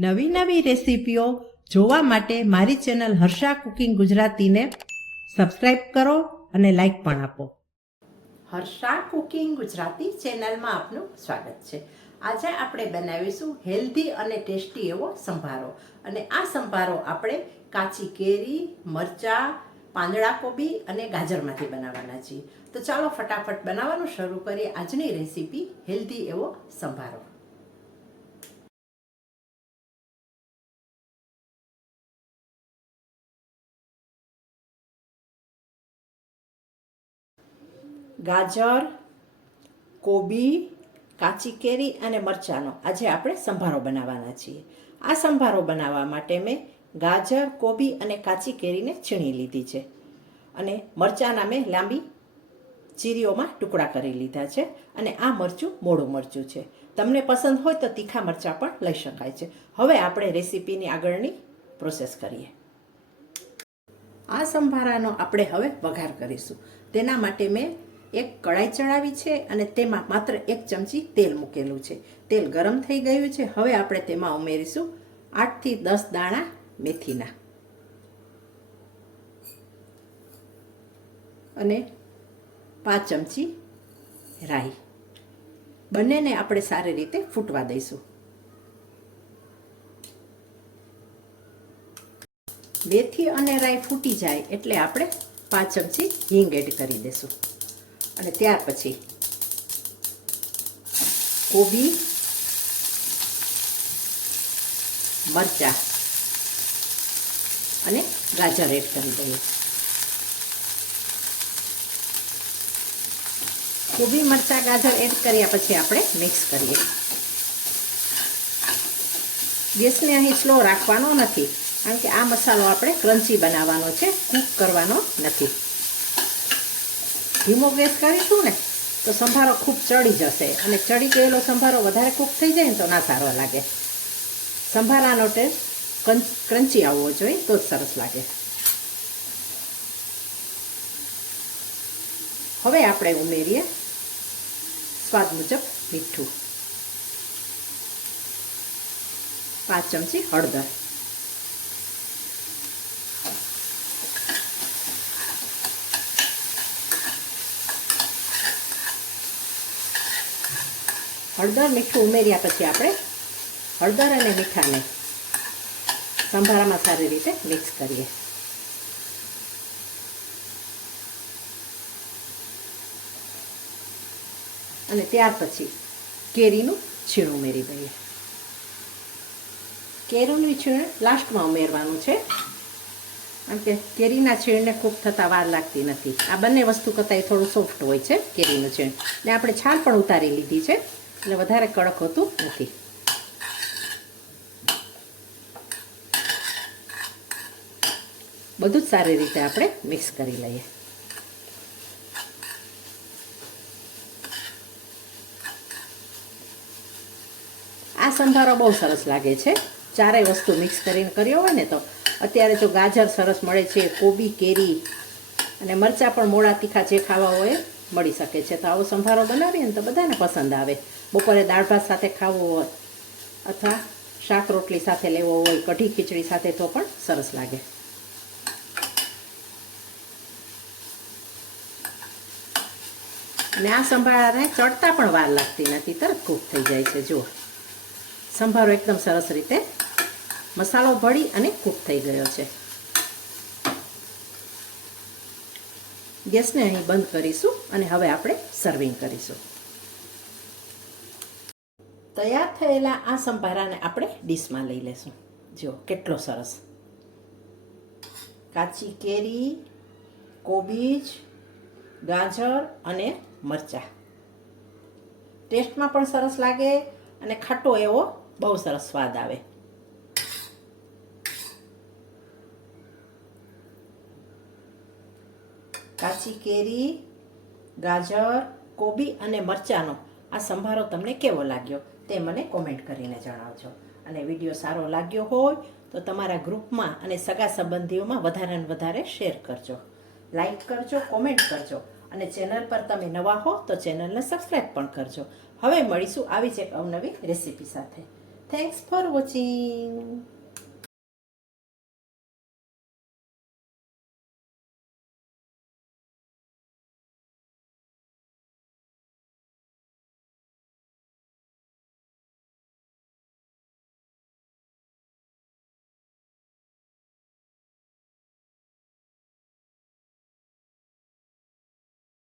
નવી નવી રેસીપીઓ જોવા માટે મારી ચેનલ હર્ષા કુકિંગ ગુજરાતીને સબસ્ક્રાઇબ કરો અને લાઈક પણ આપો. હર્ષા કુકિંગ ગુજરાતી ચેનલમાં આપનું સ્વાગત છે. આજે આપણે બનાવીશું હેલ્ધી અને ટેસ્ટી એવો સંભારો. અને આ સંભારો આપણે કાચી કેરી, મરચાં, પાંદડા કોબી અને ગાજરમાંથી બનાવવાના છીએ. તો ચાલો ફટાફટ બનાવવાનું શરૂ કરીએ આજની રેસીપી હેલ્ધી એવો સંભારો. ગાજર, કોબી, કાચી કેરી અને મરચાંનો. આજે આપણે સંભારો બનાવવાના છીએ. આ સંભારો બનાવવા માટે મેં ગાજર, કોબી અને કાચી કેરીને છીણી લીધી છે. અને મરચાંના મેં લાંબી ચીરીઓમાં ટુકડા કરી લીધા છે અને આ મરચું મોડું મરચું છે. તમને પસંદ હોય તો તીખા મરચાં પણ લઈ શકાય છે. હવે આપણે રેસીપીની આગળની પ્રોસેસ કરીએ. આ સંભારાનો આપણે હવે વઘાર કરીશું. તેના માટે મેં એક કડાઈ ચડાવી છે અને તેમાં માત્ર એક ચમચી તેલ મૂકેલું છે. તેલ ગરમ થઈ ગયું છે. હવે આપણે તેમાં ઉમેરીશું આઠથી દસ દાણા મેથીના. અને પાંચ ચમચી રાઈ. બંનેને આપણે સારી રીતે ફૂટવા દઈશું. મેથી અને રાઈ ફૂટી જાય એટલે આપણે પાંચ ચમચી હિંગ એડ કરી દઈશું. અને ત્યાર પછી કોબી, મરચા અને ગાજર એડ કરી દઈએ. કોબી, મરચા, ગાજર એડ કર્યા પછી આપણે મિક્સ કરીએ. ગેસને અહીં સ્લો રાખવાનો નથી, કારણ કે આ મસાલો આપણે ક્રન્ચી બનાવવાનો છે, કૂક કરવાનો નથી. ધીમો ગેસ કરીશું ને, તો સંભારો ખૂબ ચડી જશે. અને ચડી ગયેલો સંભારો વધારે કૂક થઈ જાય ને તો ના સારો લાગે. સંભારાનો ટેસ્ટ ક્રંચી આવવો જોઈએ, તો જ સરસ લાગે. હવે આપણે ઉમેરીએ સ્વાદ મુજબ મીઠું. પાંચ ચમચી હળદર. હળદર મીઠું ઉમેર્યા પછી આપણે હળદર અને મીઠાને સંભારામાં સારી રીતે મિક્સ કરીએ. અને ત્યાર પછી કેરીનું છીણ ઉમેરી દઈએ. કેરીનું છીણ લાસ્ટમાં ઉમેરવાનું છે. કારણ કે કેરીના છીણને ખૂબ થતાં વાર લાગતી નથી. આ બંને વસ્તુ કરતાં એ થોડું સોફ્ટ હોય છે, કેરીનું છીણ. ને આપણે છાલ પણ ઉતારી લીધી છે. એટલે વધારે કડક હોતું નથી. બધું જ સારી રીતે આપણે મિક્સ કરી લઈએ. આ સંભારો બહુ સરસ લાગે છે. ચારેય વસ્તુ મિક્સ કરીને કર્યો હોય ને તો અત્યારે જો ગાજર સરસ મળે છે, કોબી, કેરી અને મરચાં પણ મોળા તીખા જે ખાવા હોય મળી શકે છે. તો આવો સંભારો બનાવીએ ને તો બધાને પસંદ આવે. બપોરે દાળ ભાત સાથે ખાવો હોય અથવા શાક રોટલી સાથે લેવો હોય, કઢી ખીચડી સાથે તો પણ સરસ લાગે. અને આ સંભાળાને ચડતા પણ વાર લાગતી નથી તરત કૂક થઈ જાય છે, જુઓ. સંભારો એકદમ સરસ રીતે મસાલો ભળી અને કૂક થઈ ગયો છે. ગેસને અહીં બંધ કરીશું અને હવે આપણે સર્વિંગ કરીશું. તૈયાર થયેલા આ સંભારાને આપણે ડીશમાં લઈ લેશું. જો કેટલો સરસ. કાચી કેરી, કોબીજ, ગાજર અને મરચાં. ટેસ્ટમાં પણ સરસ લાગે અને ખાટો એવો બહુ સરસ સ્વાદ આવે. કાચી કેરી, ગાજર, કોબી અને મરચાંનો આ સંભારો તમને કેવો લાગ્યો? તે મને કોમેન્ટ કરીને જણાવજો. અને વીડિયો સારો લાગ્યો હોય, તો તમારા ગ્રુપમાં અને સગા સંબંધીઓમાં વધારે વધારે શેર કરજો. લાઈક કરજો કોમેન્ટ કરજો. અને ચેનલ પર તમે નવા હો, તો ચેનલને સબસ્ક્રાઈબ પણ કરજો. હવે મળીશું આવી જ એક અવનવી રેસીપી સાથે. Thanks for watching